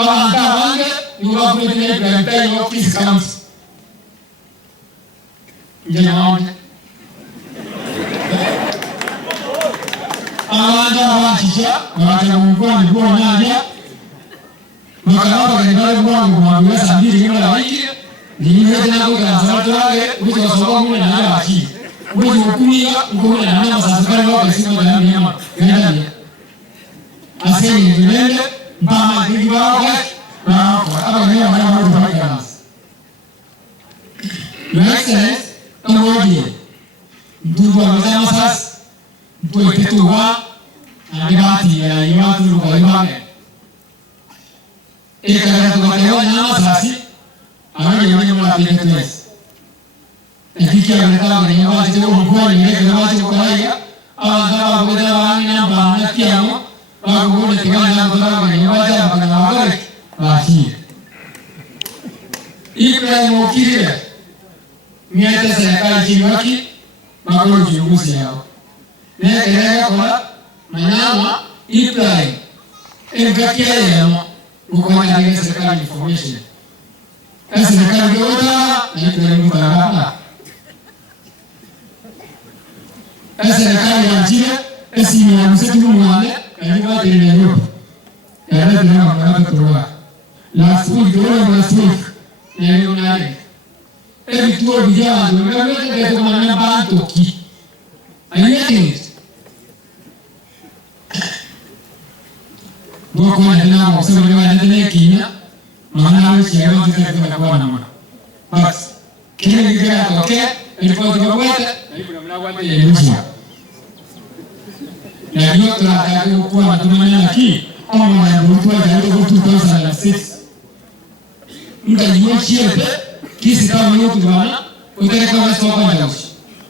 abantu abange nibakwetera Ibrahim office county njana abantu abakija abantu mugwani gwonyanya makalaba ngale gwangu mwabweza mbili ngala wiki niweze na kwa sababu uji wasoba mwe na yaki uji ukumiga ngone na nyama sasa kwa sima na nyama ngani asemi ngende mpama ngibawa na aba nyama na mtu haya next tawadi ndugu amesema sasa mtu itetuwa andibati ya yatu kwa ibane ikara tukatewa nyama sasa Ahora yo me la pide tres. Aquí que ahorita me lleva a hacer un juego y me lleva a hacer con ella. Ahora voy a dar una banda que amo. Ahora voy a tener una banda que me lleva a hacer para la hora. Así. Y para no quiere. Mientras se le cae el chivo aquí, va con los chivos y hago. Me quedé con la mañana y play. En que quiere, amo. Como la gente se cae información. Ese serikali yote inaitwa barabara. Ese serikali ya nchi esi ni msitu mwale katika eneo. Yale ndio mambo kutoa. Last week ndio nani. Vituo vijana ndio kama na bantu ki. Ayeti. Boko na msemo ndio Kenya. Maana siyo ndio kwa nama. Bas. Kile kile atokea ilikuwa tukakwenda na kuna mnakwenda yerushi. Na hiyo tunataka kuwa matumani haki kama ya mtu wa 2006. Ndio chipe kisi kama mtu bwana utaka kwa sababu